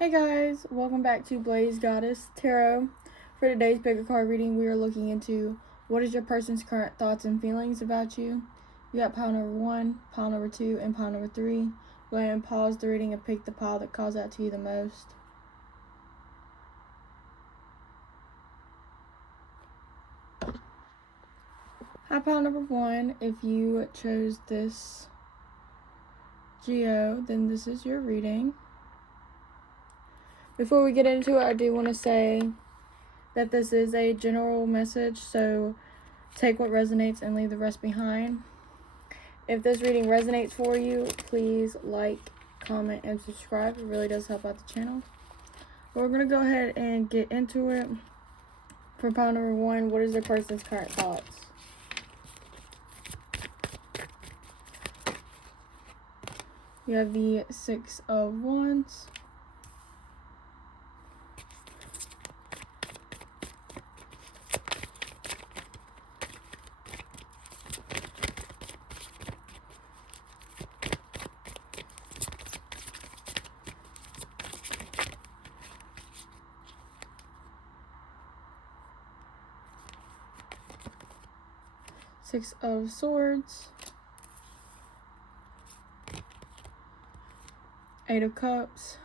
Hey guys, welcome back to Blaze Goddess Tarot. For today's bigger card reading, we are looking into what is your person's current thoughts and feelings about you. You got pile number 1, pile number 2, and pile number 3. Go ahead and pause the reading and pick the pile that calls out to you the most. Hi, pile number 1. If you chose this Geo, then this is your reading. Before we get into it, I do want to say that this is a general message, so take what resonates and leave the rest behind. If this reading resonates for you, please like, comment, and subscribe. It really does help out the channel. But we're going to go ahead and get into it. For pile number 1, what is the person's current thoughts? You have the 6 of Wands. Six of Swords. 8 of Cups.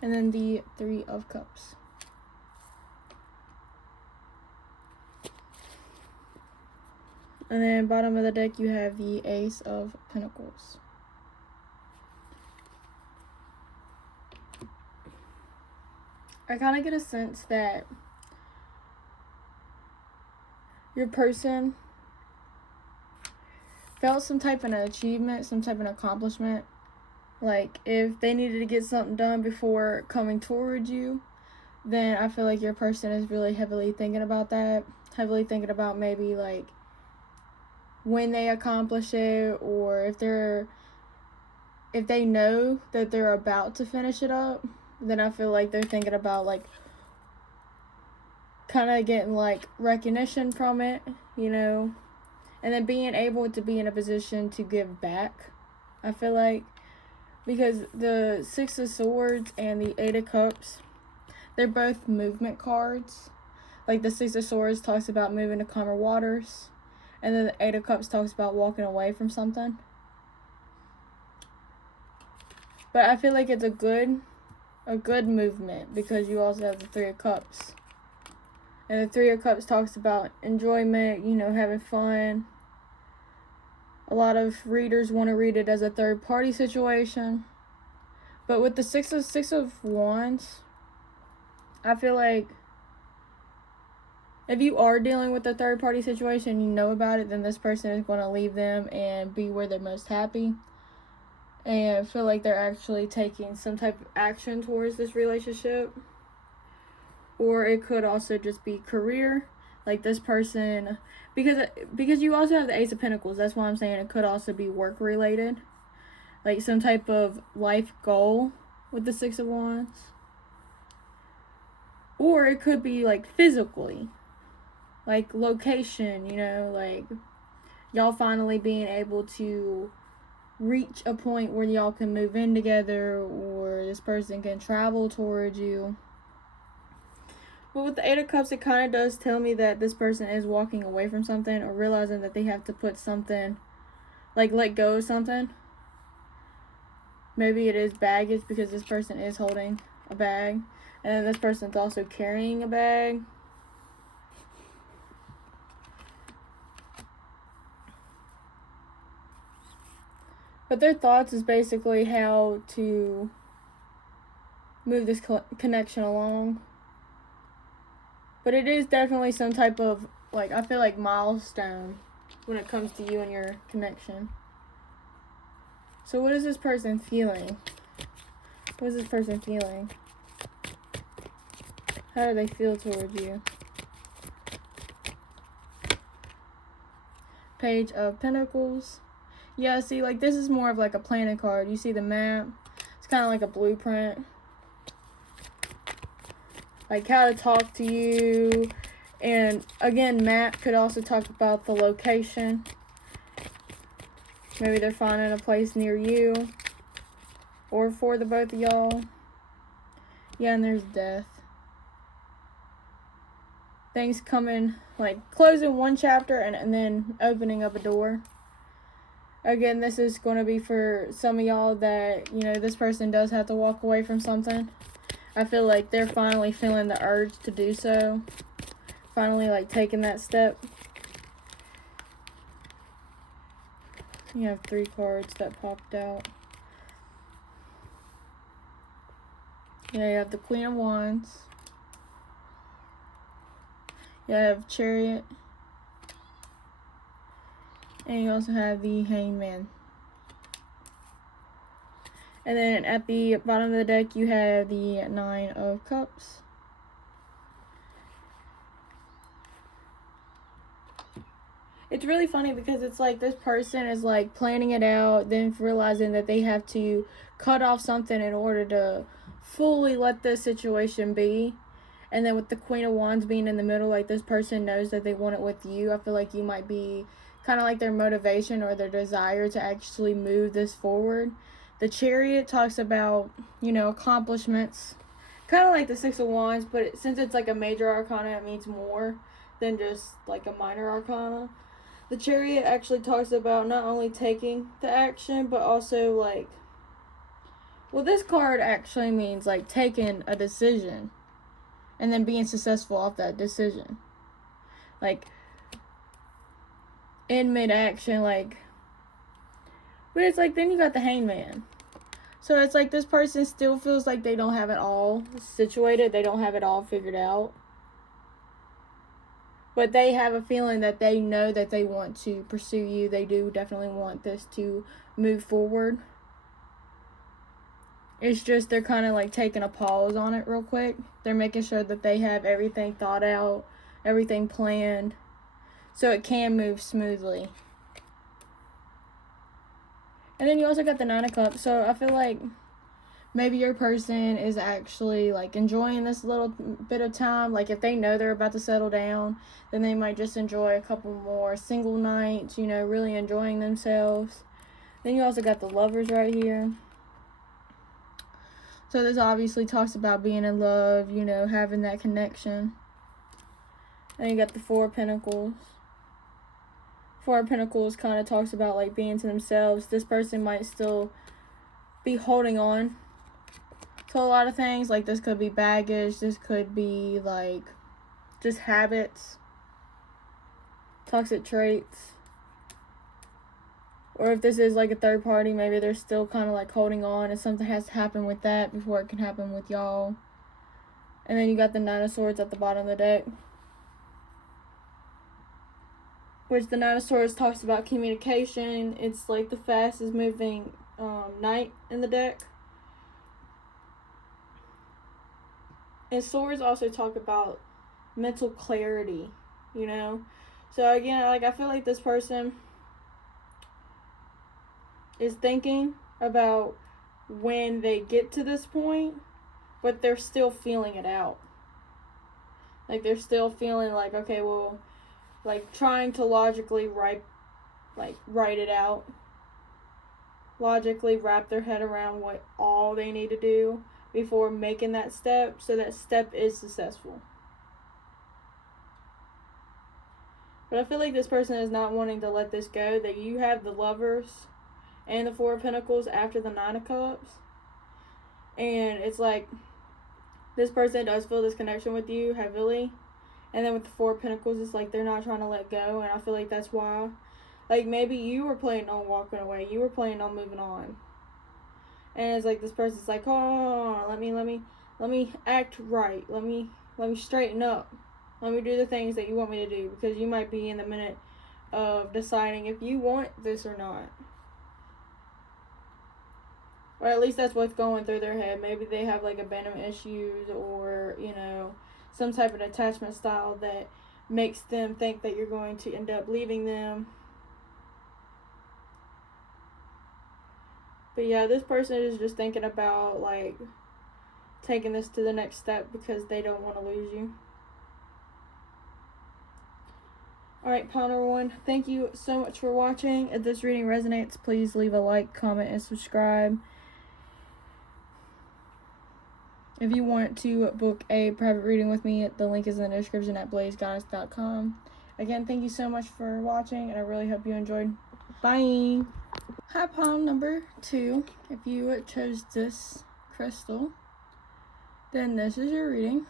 And then the 3 of Cups. And then bottom of the deck you have the Ace of Pentacles. I kind of get a sense that your person felt some type of an achievement, some type of an accomplishment. Like, if they needed to get something done before coming towards you, then I feel like your person is really heavily thinking about that. Heavily thinking about maybe, like, when they accomplish it, or if they know that they're about to finish it up, then I feel like they're thinking about, like, kind of getting, like, recognition from it, you know, and then being able to be in a position to give back, I feel like, because the 6 of Swords and the 8 of Cups, they're both movement cards. Like, the 6 of Swords talks about moving to calmer waters, and then the 8 of Cups talks about walking away from something. But I feel like it's a good movement, because you also have the 3 of Cups. And the 3 of Cups talks about enjoyment, you know, having fun. A lot of readers want to read it as a third party situation. But with the 6 of Wands, I feel like if you are dealing with a third party situation, you know about it, then this person is going to leave them and be where they're most happy. And I feel like they're actually taking some type of action towards this relationship. Or it could also just be career. Like, this person, because you also have the Ace of Pentacles, that's why I'm saying it could also be work related. Like, some type of life goal with the 6 of Wands. Or it could be, like, physically. Like, location, you know, like, y'all finally being able to reach a point where y'all can move in together, or this person can travel towards you. But with the 8 of Cups, it kind of does tell me that this person is walking away from something, or realizing that they have to put something, like, let go of something. Maybe it is baggage, because this person is holding a bag, and then this person's also carrying a bag. But their thoughts is basically how to move this connection along. But it is definitely some type of, like, I feel like milestone when it comes to you and your connection. So what is this person feeling? What is this person feeling? How do they feel towards you? Page of Pentacles. Yeah, see, like, this is more of like a planning card. You see the map. It's kind of like a blueprint. Like, how to talk to you. And again, map could also talk about the location. Maybe they're finding a place near you or for the both of y'all. Yeah, and there's death. Things coming, like closing one chapter and then opening up a door. Again, this is going to be for some of y'all that, you know, this person does have to walk away from something. I feel like they're finally feeling the urge to do so. Finally, like, taking that step. You have 3 cards that popped out. Yeah, you have the Queen of Wands. You have Chariot. And you also have the Hangman. And then at the bottom of the deck, you have the 9 of Cups. It's really funny because it's like this person is like planning it out, then realizing that they have to cut off something in order to fully let this situation be. And then with the Queen of Wands being in the middle, like this person knows that they want it with you. I feel like you might be kind of like their motivation or their desire to actually move this forward. The Chariot talks about, you know, accomplishments. Kind of like the 6 of Wands, but since it's like a major arcana, it means more than just like a minor arcana. The Chariot actually talks about not only taking the action, but also like, well, this card actually means like taking a decision and then being successful off that decision. Like, in mid-action, like, but it's like, then you got the Hangman. So it's like this person still feels like they don't have it all situated. They don't have it all figured out. But they have a feeling that they know that they want to pursue you. They do definitely want this to move forward. It's just they're kind of like taking a pause on it real quick. They're making sure that they have everything thought out, everything planned, so it can move smoothly. And then you also got the 9 of Cups. So I feel like maybe your person is actually like enjoying this little bit of time. Like if they know they're about to settle down, then they might just enjoy a couple more single nights, you know, really enjoying themselves. Then you also got the Lovers right here. So this obviously talks about being in love, you know, having that connection. And you got the 4 of Pentacles. 4 of Pentacles kind of talks about like being to themselves. This person might still be holding on to a lot of things. Like this could be baggage. This could be like just habits, toxic traits. Or if this is like a third party, maybe they're still kind of like holding on and something has to happen with that before it can happen with y'all. And then you got the 9 of Swords at the bottom of the deck, which the 9 of Swords talks about communication. It's like the fastest moving knight in the deck. And Swords also talk about mental clarity, you know. So again, like I feel like this person is thinking about when they get to this point, but they're still feeling it out. Like they're still feeling like, okay, well, like trying to logically write it out. Logically wrap their head around what all they need to do before making that step, so that step is successful. But I feel like this person is not wanting to let this go, that you have the Lovers and the 4 of Pentacles after the 9 of Cups. And it's like this person does feel this connection with you heavily. And then with the 4 of Pentacles, it's like they're not trying to let go. And I feel like that's why. Like maybe you were planning on walking away. You were planning on moving on. And it's like this person's like, oh, let me act right. Let me straighten up. Let me do the things that you want me to do. Because you might be in the minute of deciding if you want this or not. Or at least that's what's going through their head. Maybe they have like abandonment issues or, you know, some type of attachment style that makes them think that you're going to end up leaving them. But yeah, this person is just thinking about like taking this to the next step because they don't want to lose you. Alright, pile number 1, thank you so much for watching. If this reading resonates, please leave a like, comment, and subscribe. If you want to book a private reading with me, the link is in the description at blazegoddess.com. Again, thank you so much for watching, and I really hope you enjoyed. Bye! Hi, pile number 2. If you chose this crystal, then this is your reading.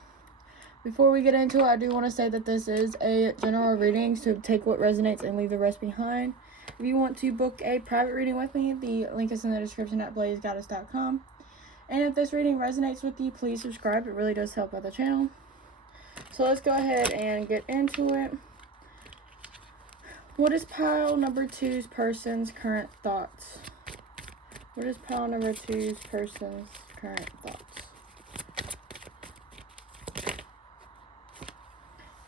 Before we get into it, I do want to say that this is a general reading, so take what resonates and leave the rest behind. If you want to book a private reading with me, the link is in the description at blazegoddess.com. And if this reading resonates with you, please subscribe. It really does help out the channel. So let's go ahead and get into it. What is pile number 2's person's current thoughts? What is pile number 2's person's current thoughts?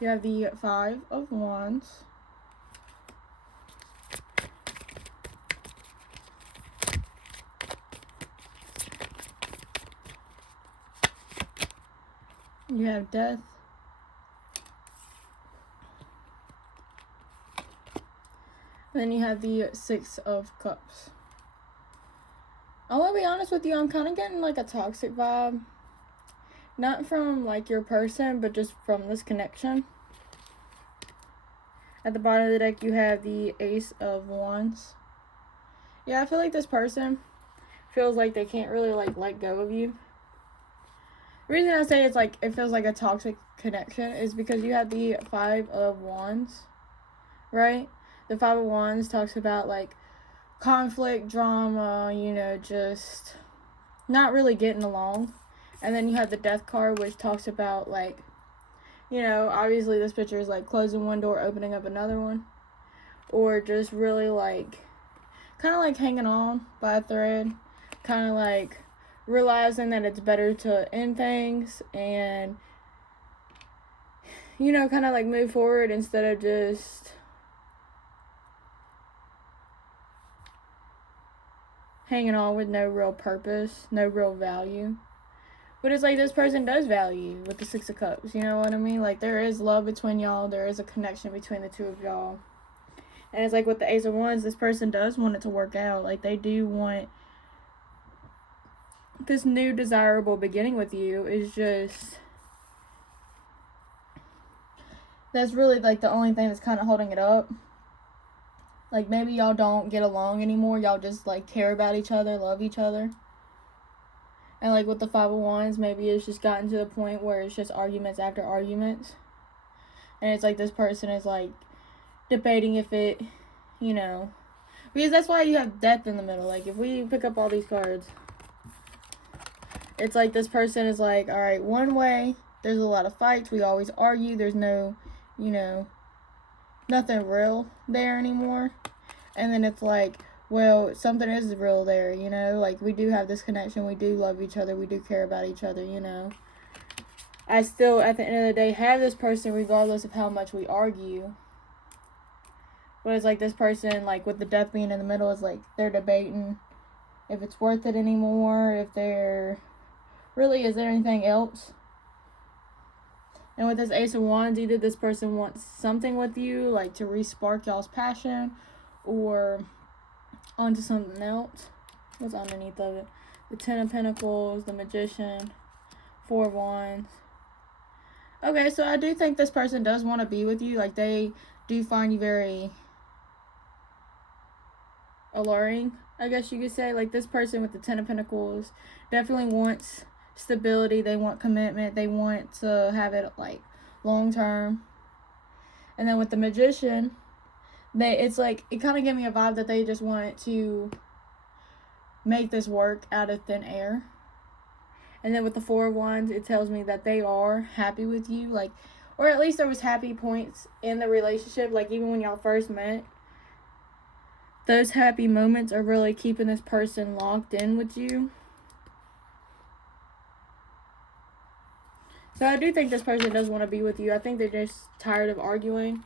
You have the 5 of Wands. You have Death. Then you have the 6 of Cups. I want to be honest with you, I'm kind of getting like a toxic vibe. Not from like your person, but just from this connection. At the bottom of the deck, you have the Ace of Wands. Yeah, I feel like this person feels like they can't really like let go of you. The reason I say it's like it feels like a toxic connection is because you have the 5 of Wands, right? The 5 of Wands talks about like conflict, drama, you know, just not really getting along. And then you have the Death card, which talks about like, you know, obviously this picture is like closing one door, opening up another one. Or just really like, kind of like hanging on by a thread. Kind of like realizing that it's better to end things and, you know, kind of like move forward instead of just hanging on with no real purpose, no real value. But it's like this person does value with the 6 of Cups, you know what I mean? Like there is love between y'all, there is a connection between the two of y'all. And it's like with the Ace of Wands, this person does want it to work out. Like they do want this new desirable beginning with you. Is just, that's really like the only thing that's kind of holding it up. Like maybe y'all don't get along anymore, y'all just like care about each other, love each other. And like with the 5 of Wands, maybe it's just gotten to the point where it's just arguments after arguments. And it's like this person is like debating if it, you know, because that's why you have Death in the middle. Like if we pick up all these cards, it's like this person is like, all right, one way, there's a lot of fights, we always argue, there's no, you know, nothing real there anymore. And then it's like, well, something is real there, you know, like we do have this connection, we do love each other, we do care about each other, you know. I still, at the end of the day, have this person regardless of how much we argue. But it's like this person, like with the Death being in the middle, is like they're debating if it's worth it anymore, if there really is there anything else. And with this Ace of Wands, either this person wants something with you, like to re-spark y'all's passion, or onto something else. What's underneath of it? The 10 of Pentacles, the Magician, 4 of Wands. Okay, so I do think this person does want to be with you. Like, they do find you very alluring, I guess you could say. Like, this person with the 10 of Pentacles definitely wants stability. They want commitment. They want to have it, like, long-term. And then with the Magician, it's like, it kind of gave me a vibe that they just wanted to make this work out of thin air. And then with the 4 of Wands, it tells me that they are happy with you, like, or at least there was happy points in the relationship, like even when y'all first met. Those happy moments are really keeping this person locked in with you. So I do think this person does want to be with you. I think they're just tired of arguing,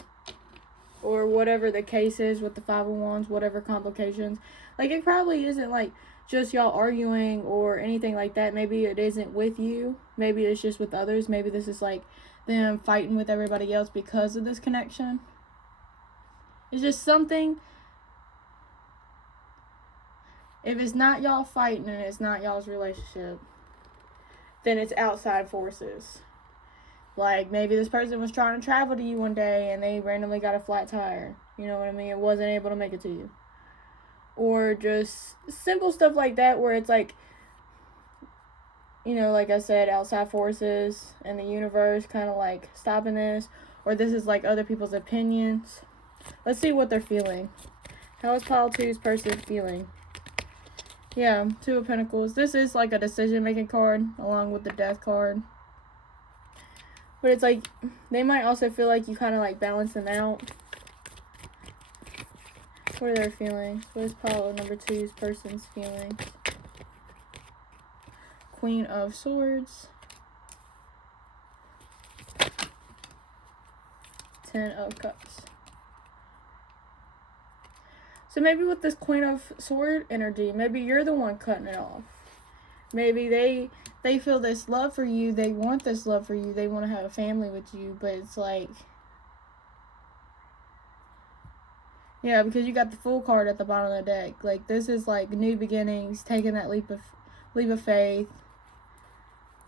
or whatever the case is with the 5 of Wands, whatever complications. Like, it probably isn't like just y'all arguing or anything like that. Maybe it isn't with you. Maybe it's just with others. Maybe this is like them fighting with everybody else because of this connection. It's just something. If it's not y'all fighting and it's not y'all's relationship, then it's outside forces. Like, maybe this person was trying to travel to you one day and they randomly got a flat tire. You know what I mean? It wasn't able to make it to you. Or just simple stuff like that where it's like, you know, like I said, outside forces and the universe kind of like stopping this. Or this is like other people's opinions. Let's see what they're feeling. How is pile 2's person feeling? Yeah, 2 of Pentacles. This is like a decision-making card along with the Death card. But it's like, they might also feel like you kind of like balance them out. What are their feelings? What is pile number 2's person's feelings? Queen of Swords. 10 of Cups. So maybe with this Queen of Sword energy, maybe you're the one cutting it off. Maybe they feel this love for you. They want this love for you. They want to have a family with you. But it's like, yeah, because you got the Fool card at the bottom of the deck. Like, this is like new beginnings, taking that leap of faith.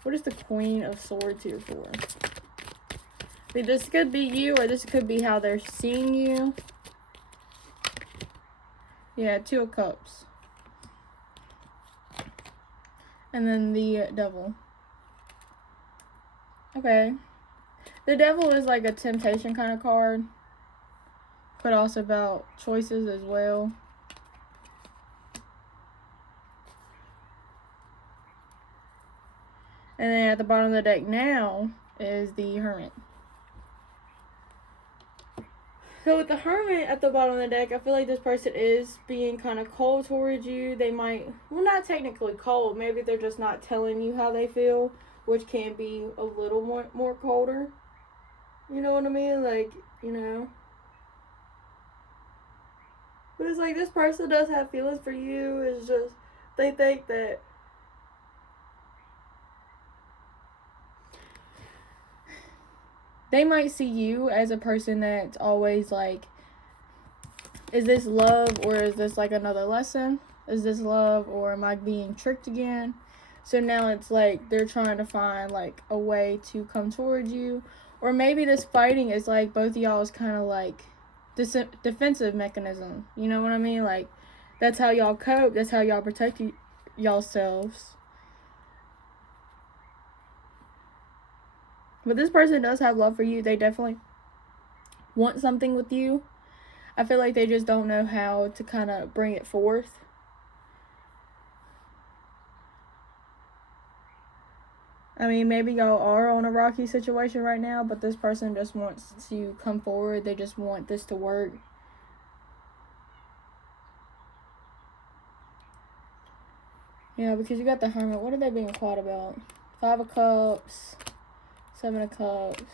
What is the Queen of Swords here for? I mean, this could be you, or this could be how they're seeing you. Yeah, 2 of Cups. And then the Devil. Okay. The Devil is like a temptation kind of card. But also about choices as well. And then at the bottom of the deck now is the Hermit. So with the Hermit at the bottom of the deck, I feel like this person is being kind of cold towards you. They might, well, not technically cold. Maybe they're just not telling you how they feel, which can be a little more colder. You know what I mean? Like, you know. But it's like, this person does have feelings for you. It's just, they think that they might see you as a person that's always like, is this love or is this like another lesson? Is this love or am I being tricked again? So now it's like they're trying to find like a way to come towards you. Or maybe this fighting is like both of y'all's kind of like defensive mechanism. You know what I mean? Like, that's how y'all cope. That's how y'all protect yourselves. But this person does have love for you. They definitely want something with you. I feel like they just don't know how to kind of bring it forth. I mean, maybe y'all are on a rocky situation right now, but this person just wants to come forward. They just want this to work. Yeah, because you got the Hermit. What are they being quiet about? 5 of Cups, 7 of Cups,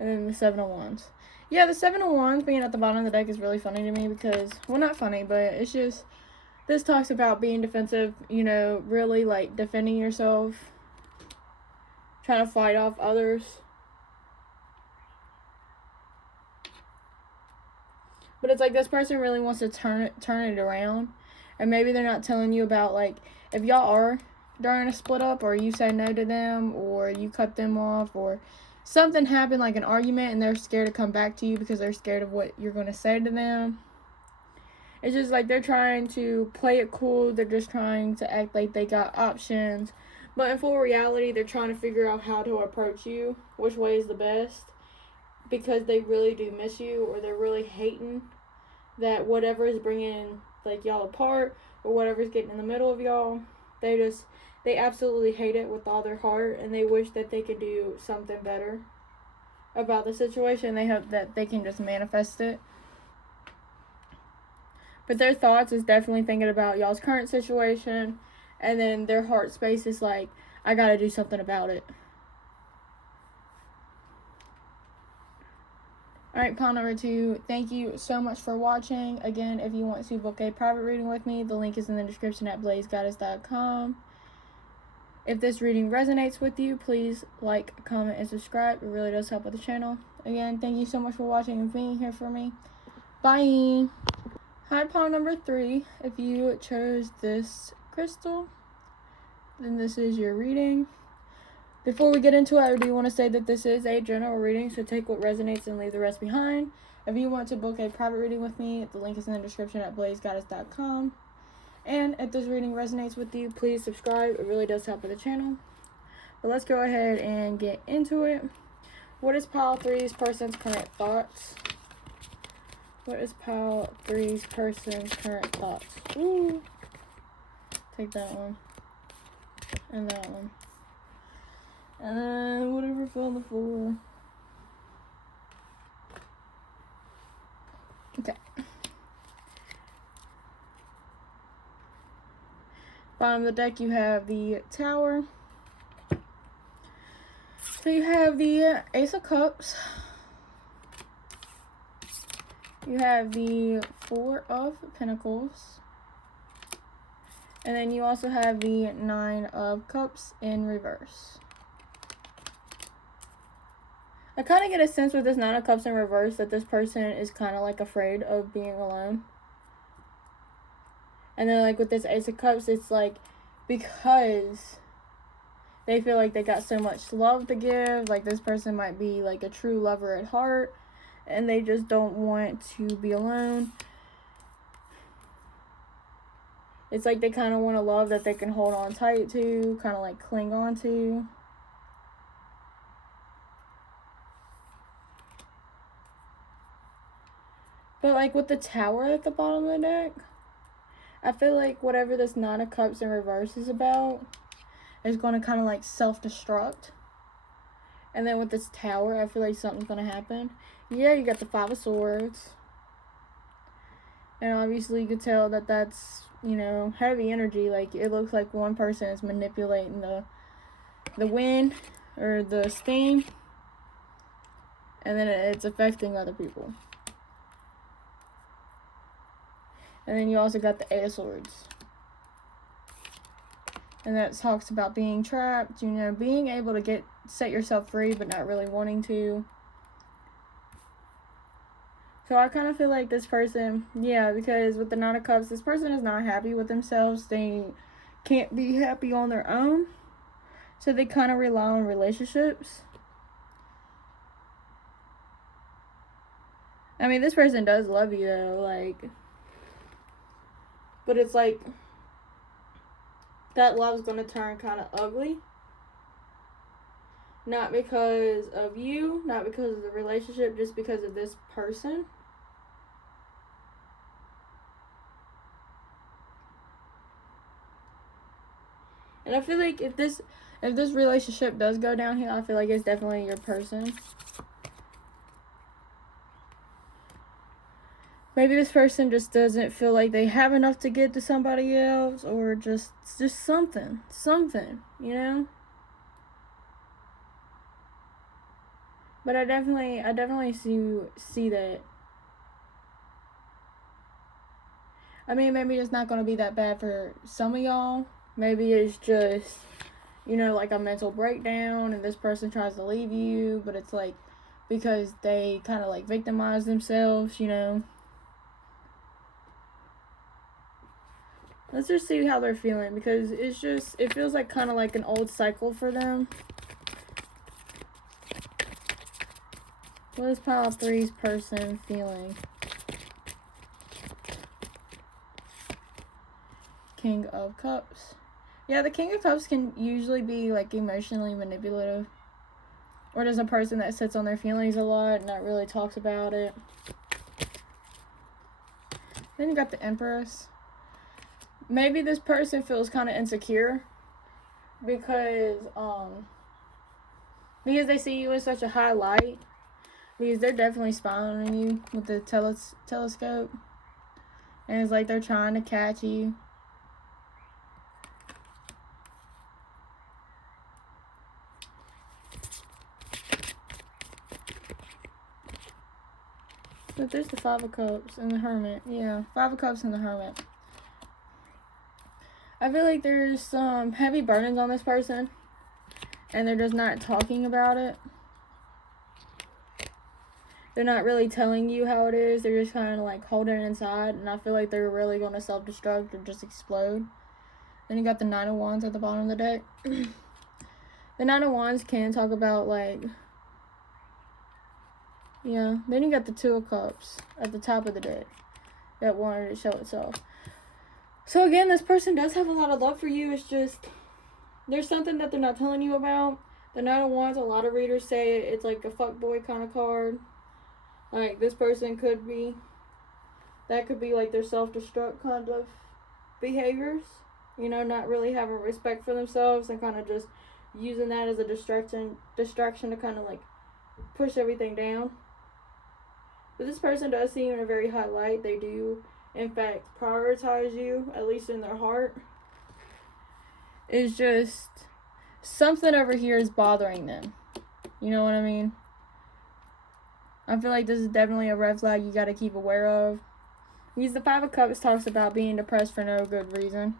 and then the 7 of Wands. Yeah, the 7 of Wands being at the bottom of the deck is really funny to me because, well, not funny, but it's just, this talks about being defensive, you know, really, like, defending yourself, trying to fight off others. But it's like this person really wants to turn it around. And maybe they're not telling you about, like, if y'all are during a split up, or you say no to them, or you cut them off, or something happened, like an argument, and they're scared to come back to you because they're scared of what you're going to say to them. It's just like they're trying to play it cool. They're just trying to act like they got options. But in full reality, they're trying to figure out how to approach you, which way is the best, because they really do miss you, or they're really hating that whatever is bringing, like, y'all apart, or whatever's getting in the middle of y'all, they absolutely hate it with all their heart, and they wish that they could do something better about the situation. They hope that they can just manifest it. But their thoughts is definitely thinking about y'all's current situation, and then their heart space is like, I gotta do something about it. Alright, pile number 2, thank you so much for watching. Again, if you want to book a private reading with me, the link is in the description at blazegoddess.com. If this reading resonates with you, please like, comment, and subscribe. It really does help with the channel. Again, thank you so much for watching and being here for me. Bye. Hi, pile number 3. If you chose this crystal, then this is your reading. Before we get into it, I do want to say that this is a general reading, so take what resonates and leave the rest behind. If you want to book a private reading with me, the link is in the description at blazegoddess.com. And if this reading resonates with you, please subscribe. It really does help with the channel. But let's go ahead and get into it. What is pile 3's person's current thoughts? What is pile 3's person's current thoughts? Ooh. Take that one. And that one. And then whatever fell on the floor. Okay. Bottom of the deck, you have the Tower. So you have the Ace of Cups. You have the 4 of Pentacles. And then you also have the 9 of Cups in reverse. I kind of get a sense with this 9 of Cups in reverse that this person is kind of like afraid of being alone. And then like with this Ace of Cups, it's like because they feel like they got so much love to give. Like this person might be like a true lover at heart. And they just don't want to be alone. It's like they kind of want a love that they can hold on tight to, kind of like cling on to. But like with the Tower at the bottom of the deck, I feel like whatever this 9 of Cups in reverse is about is going to kind of like self-destruct. And then with this Tower, I feel like something's going to happen. Yeah, you got the 5 of Swords. And obviously you could tell that that's, you know, heavy energy. Like, it looks like one person is manipulating the wind or the steam. And then it's affecting other people. And then you also got the 8 of Swords. And that talks about being trapped, you know, being able to set yourself free, but not really wanting to. So I kind of feel like this person, yeah, because with the 9 of Cups, this person is not happy with themselves. They can't be happy on their own. So they kind of rely on relationships. I mean, this person does love you, though, like, but it's like that love's going to turn kind of ugly. Not because of you, not because of the relationship, just because of this person. And I feel like if this relationship does go downhill, I feel like it's definitely your person. Maybe this person just doesn't feel like they have enough to give to somebody else, or just something, you know? But I definitely see that. I mean, maybe it's not going to be that bad for some of y'all. Maybe it's just, you know, like a mental breakdown and this person tries to leave you, but it's like because they kind of like victimize themselves, you know. Let's just see how they're feeling, because it feels like kind of like an old cycle for them. What is pile 3's person feeling? King of Cups. Yeah, the King of Cups can usually be like emotionally manipulative. Or there's a person that sits on their feelings a lot and not really talks about it. Then you got the Empress. Maybe this person feels kind of insecure because they see you in such a high light. Because they're definitely spying on you with the telescope. And it's like they're trying to catch you. But there's the 5 of Cups and the Hermit. Yeah, 5 of Cups and the Hermit. I feel like there's some heavy burdens on this person. And they're just not talking about it. they're not really telling you how it is. They're just kind of like holding it inside, and I feel like they're really going to self-destruct or just explode. Then you got the Nine of Wands at the bottom of the deck. The Nine of Wands can talk about, like, yeah. Then you got the Two of Cups at the top of the deck that wanted to show itself. So again, this person does have a lot of love for you. It's just, there's something that they're not telling you about. The Nine of Wands, a lot of readers say it's like a fuckboy kind of card. Like, this person could be, that could be like their self-destruct kind of behaviors. You know, not really having respect for themselves and kind of just using that as a distraction to kind of like push everything down. But this person does see you in a very high light. They do, in fact, prioritize you, at least in their heart. It's just something over here is bothering them. You know what I mean? I feel like this is definitely a red flag you got to keep aware of. Because the Five of Cups talks about being depressed for no good reason.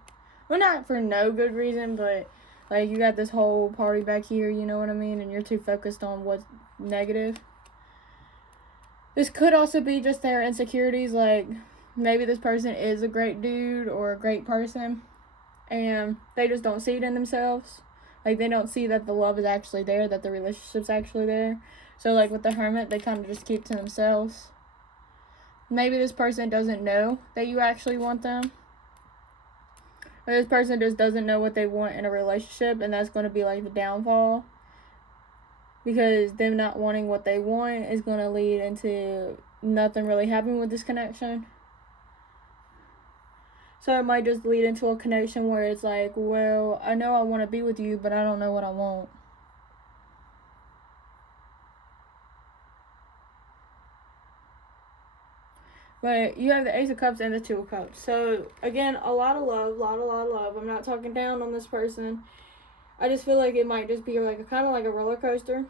Well, not for no good reason, but like you got this whole party back here, you know what I mean? And you're too focused on what's negative. This could also be just their insecurities. Like, maybe this person is a great dude or a great person, and they just don't see it in themselves. Like, they don't see that the love is actually there, that the relationship's actually there. So, like, with the Hermit, they kind of just keep to themselves. Maybe this person doesn't know that you actually want them. Or this person just doesn't know what they want in a relationship, and that's going to be, like, the downfall. Because them not wanting what they want is going to lead into nothing really happening with this connection. So it might just lead into a connection where it's like, well, I know I want to be with you, but I don't know what I want. But you have the Ace of Cups and the Two of Cups. So, again, a lot of love. I'm not talking down on this person. I just feel like it might just be like kind of like a roller coaster.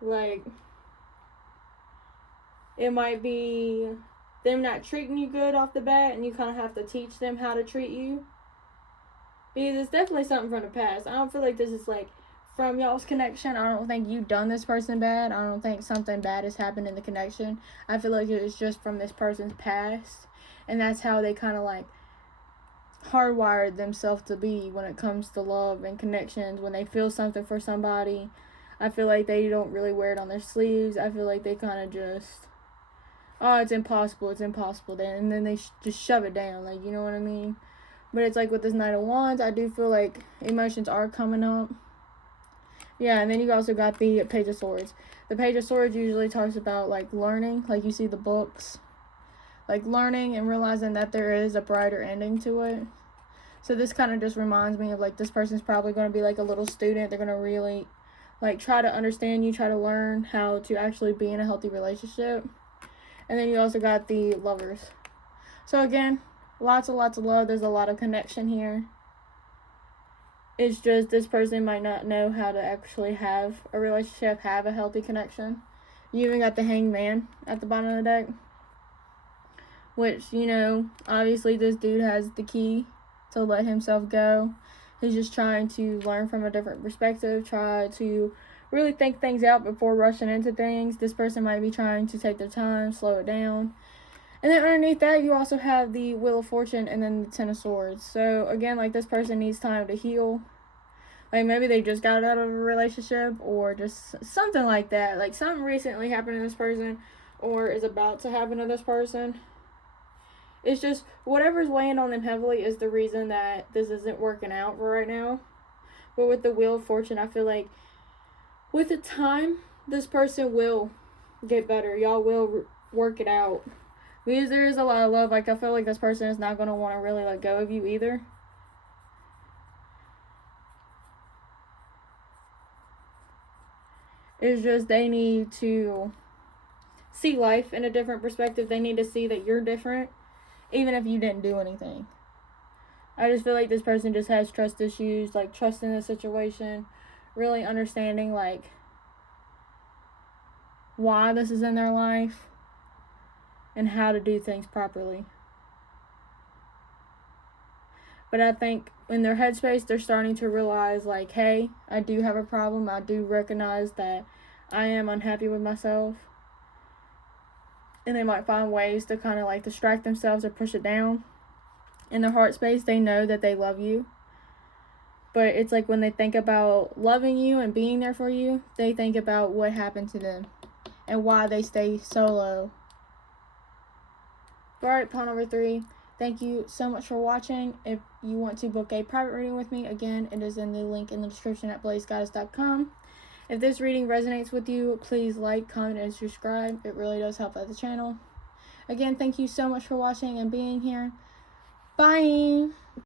Like, it might be them not treating you good off the bat, and you kind of have to teach them how to treat you. Because it's definitely something from the past. I don't feel like this is like from y'all's connection. I don't think you've done this person bad. I don't think something bad has happened in the connection. I feel like it's just from this person's past, and that's how they kind of like hardwired themselves to be when it comes to love and connections. When they feel something for somebody, I feel like they don't really wear it on their sleeves. I feel like they kind of just, oh, it's impossible, and then they just shove it down, like, you know what I mean? But it's like with this Knight of Wands, I do feel like emotions are coming up. Yeah, and then you also got the Page of Swords. The Page of Swords usually talks about, like, learning, like you see the books. Like, learning and realizing that there is a brighter ending to it. So this kind of just reminds me of, like, this person's probably going to be, like, a little student. They're going to really, like, try to understand you, try to learn how to actually be in a healthy relationship. And then you also got the Lovers. So, again, lots of love. There's a lot of connection here. It's just this person might not know how to actually have a relationship, have a healthy connection. You even got the Hanged Man at the bottom of the deck. Which, you know, obviously this dude has the key to let himself go. He's just trying to learn from a different perspective, try to really think things out before rushing into things. This person might be trying to take their time, slow it down. And then underneath that, you also have the Wheel of Fortune and then the Ten of Swords. So, again, like, this person needs time to heal. Like, maybe they just got out of a relationship or just something like that. Like, something recently happened to this person or is about to happen to this person. It's just whatever's weighing on them heavily is the reason that this isn't working out for right now. But with the Wheel of Fortune, I feel like with the time, this person will get better. Y'all will work it out. Because there is a lot of love. Like, I feel like this person is not going to want to really let go of you either. It's just they need to see life in a different perspective. They need to see that you're different, even if you didn't do anything. I just feel like this person just has trust issues, like trusting the situation, really understanding, like, why this is in their life and how to do things properly. But I think in their headspace, they're starting to realize, like, hey, I do have a problem. I do recognize that I am unhappy with myself. And they might find ways to kind of like distract themselves or push it down. In their heart space, they know that they love you. But it's like when they think about loving you and being there for you, they think about what happened to them and why they stay so low. Alright, pile number 3. Thank you so much for watching. If you want to book a private reading with me, again, it is in the link in the description at blazegoddess.com. If this reading resonates with you, please like, comment, and subscribe. It really does help out the channel. Again, thank you so much for watching and being here. Bye!